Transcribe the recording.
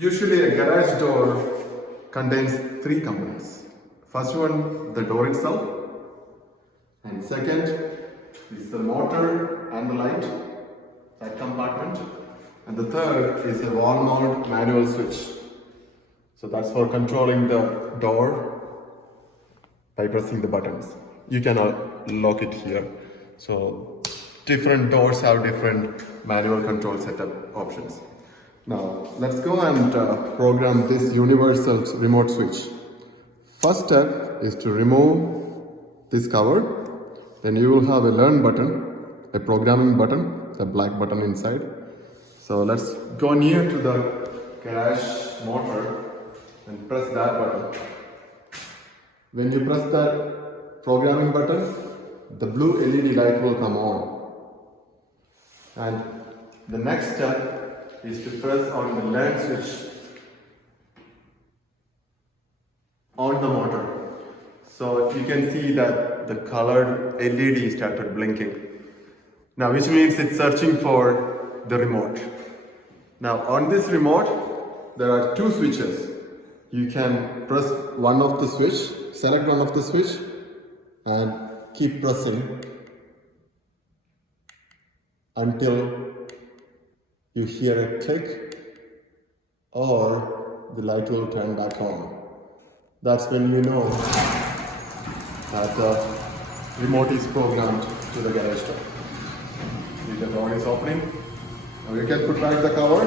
Usually a garage door contains three components. First one, the door itself. And second is the motor and the light, that compartment. And the third is a wall mount manual switch. So that's for controlling the door by pressing the buttons. You can lock it here. So different doors have different manual control setup options. Now let's go and program this universal remote switch. First step is to remove this cover. Then you will have a learn button, a programming button, the black button inside. So let's go near to the garage motor and press that button. When you press that programming button, the blue LED light will come on. And the next step is to press on the learn switch on the motor. So you can see that the colored LED started blinking. Now, which means it's searching for the remote. Now, on this remote, there are two switches. You can press one of the switch, select one of the switch, and keep pressing until you hear a click or the light will turn back on. That's when you know that the remote is programmed to the garage door. The door is opening. Now you can put back the cover.